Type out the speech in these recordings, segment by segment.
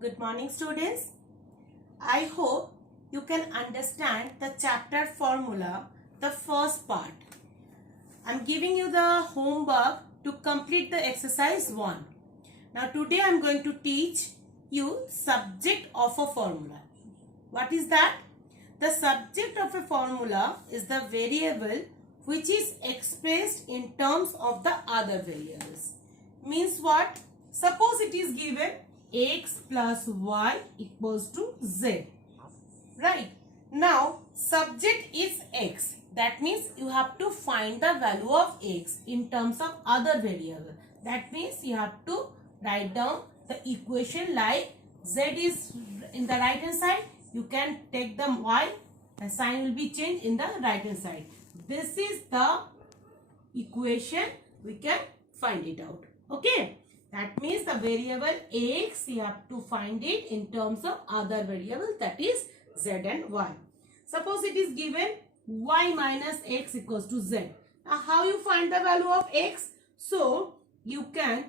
Good morning, students. I hope you can understand the chapter formula, the first part. I'm giving you the homework to complete the exercise 1. Now today I'm going to teach you subject of a formula. What is that? The subject of a formula is the variable which is expressed in terms of the other variables. Means what? Suppose it is given x plus y equals to z. Right? Now, subject is x. That means you have to find the value of x in terms of other variable. That means you have to write down the equation like z is in the right hand side. You can take the y. The sign will be changed in the right hand side. This is the equation. We can find it out. Okay. That means the variable x, you have to find it in terms of other variables, that is z and y. Suppose it is given y minus x equals to z. Now how you find the value of x? So you can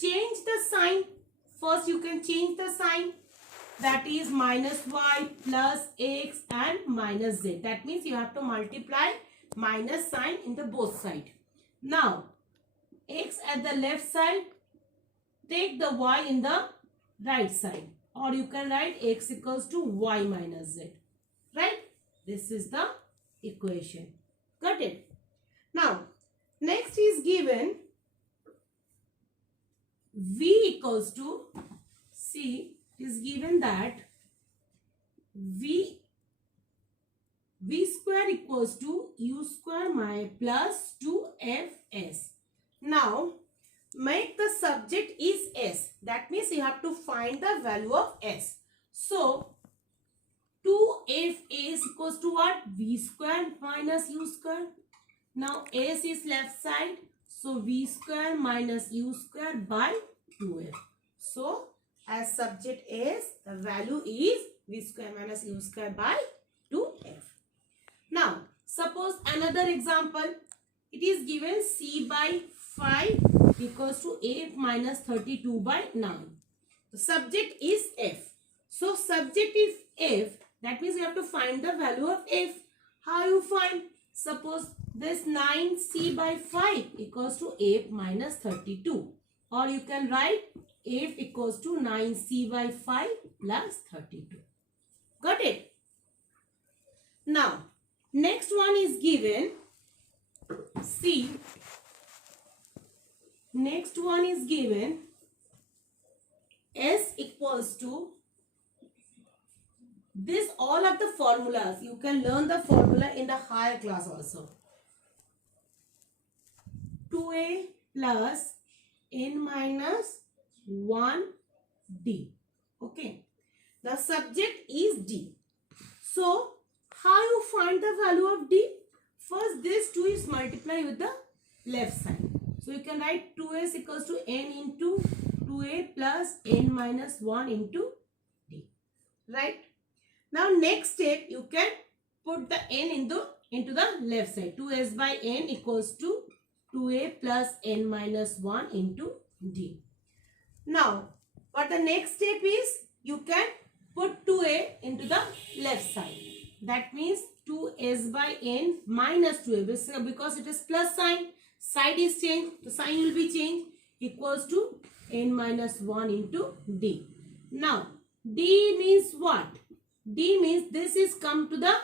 change the sign. First you can change the sign. That is minus y plus x and minus z. That means you have to multiply minus sign in the both side. Now x at the left side, take the y in the right side, or you can write x equals to y minus z. Right? This is the equation. Got it? Now, next is given v equals to, see, it is given that v square equals to u square plus 2fs. Now, make the subject is s. That means you have to find the value of s. So 2f is equals to what? V square minus u square. Now s is left side. So v square minus u square by 2f. So as subject s, the value is v square minus u square by 2f. Now suppose another example. It is given c by 5 equals to f minus 32 by 9. The subject is f. So subject is f. That means you have to find the value of f. How you find? Suppose this 9c by 5 equals to f minus 32. Or you can write f equals to 9c by 5 plus 32. Got it? Now, next one is given c. Next one is given s equals to, this all of the formulas. You can learn the formula in the higher class also. 2a plus n minus 1d. Okay. The subject is d. So, how you find the value of d? First, this 2 is multiplied with the left side. So, you can write 2s equals to n into 2a plus n minus 1 into d. Right? Now, next step, you can put the n into the left side. 2s by n equals to 2a plus n minus 1 into d. Now, what the next step is, you can put 2a into the left side. That means 2s by n minus 2a, because it is plus sign. Side is changed, the sign will be changed, equals to n minus 1 into d. Now, d means what? D means this is come to the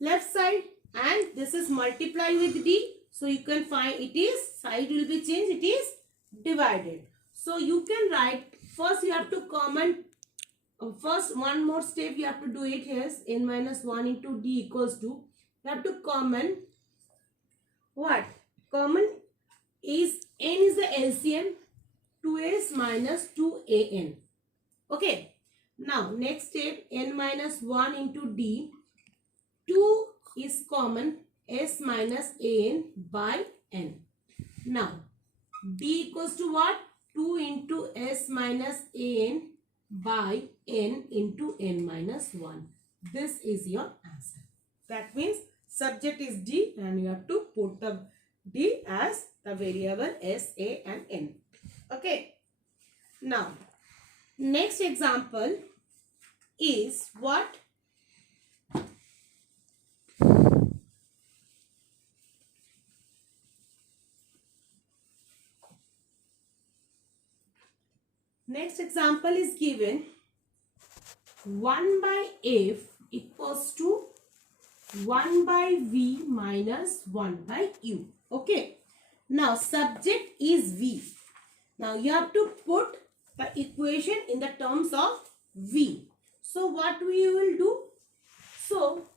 left side and this is multiplied with d. So, you can find it is, side will be changed, it is divided. So, you can write, first you have to common, first one more step you have to do it here, n minus 1 into d equals to, you have to common what? Common is n is the LCM, 2s minus 2an. Okay. Now, next step, n minus 1 into d. 2 is common, s minus an by n. Now, d equals to what? 2 into s minus an by n into n minus 1. This is your answer. That means subject is d and you have to put the d as the variable s, a and n. Okay. Now, Next example is what? Next example is given 1 by f equals to 1 by v minus 1 by u. Okay. Now subject is v. Now you have to put the equation in the terms of v. So what we will do? So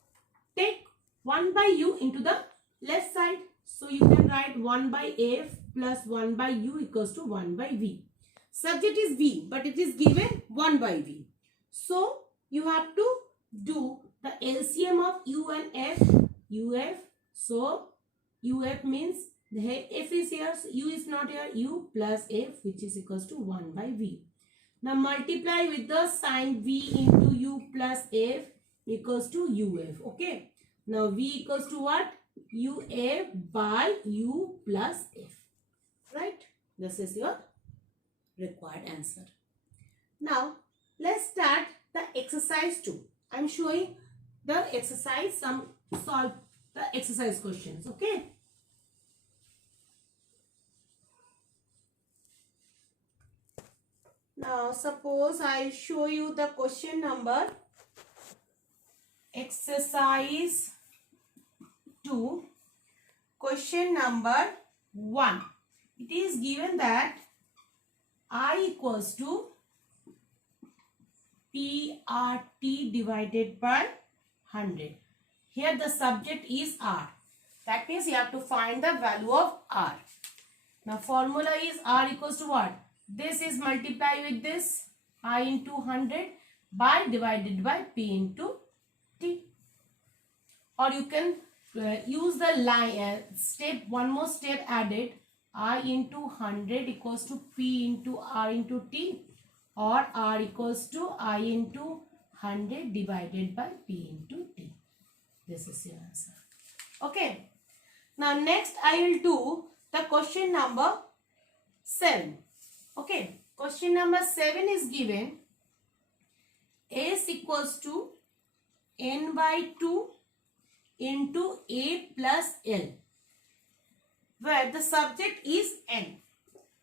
take 1 by u into the left side. So you can write 1 by f plus 1 by u equals to 1 by v. Subject is v, but it is given 1 by v. So you have to do the LCM of u and f, uf. So uf means the f is here, so u is not here, u plus f, which is equals to 1 by v. Now multiply with the sign v into u plus f equals to uf. Okay. Now v equals to what? uf by u plus f. Right? This is your required answer. Now let's start the exercise 2. I am showing the exercise, solve the exercise questions. Okay. Now suppose I show you the question number exercise 2, question number 1. It is given that I equals to PRT divided by 100. Here the subject is R. That means you have to find the value of R. Now formula is R equals to what? This is multiply with this, I into 100 by divided by P into T. Or you can use the line step, one more step added, I into 100 equals to P into R into T, or R equals to I into 100 divided by P into T. This is your answer. Okay. Now next I will do the question number 7. Okay. Question number 7 is given S equals to n by 2 into a plus l, where the subject is n.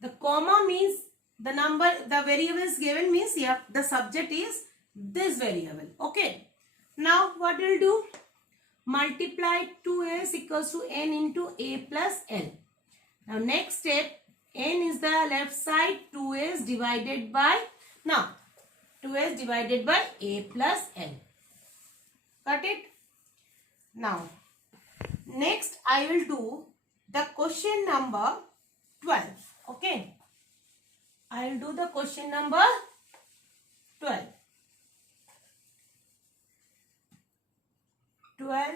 The comma means the number, the variable is given means yeah, the subject is this variable. Okay. Now what will do? Multiply 2s equals to n into a plus l. Now next step, n is the left side, 2s divided by, now 2s divided by a plus l. Got it? Now next I will do the question number 12. Okay. I will do the question number 12. 12,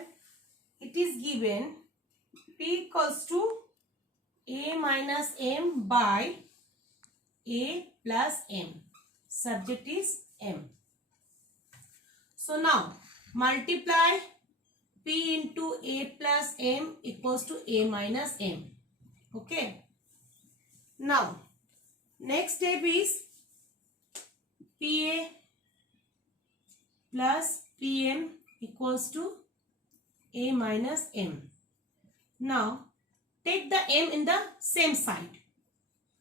it is given P equals to A minus M by A plus M. Subject is M. So now multiply P into A plus M equals to A minus M. Okay. Now next step is PA plus PM equals to A minus M. Now take the M in the same side.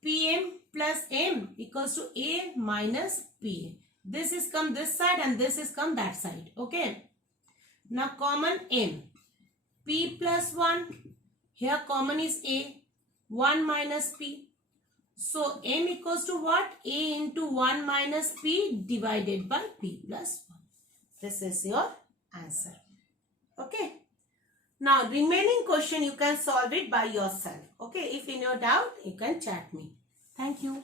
PM plus M equals to A minus PA. This is come this side and this is come that side. Okay. Now common M. P plus 1. Here common is A. 1 minus P. So M equals to what? A into 1 minus P divided by P plus 1. This is your answer. Okay. Now remaining question you can solve it by yourself. Okay. If in your doubt you can chat me. Thank you.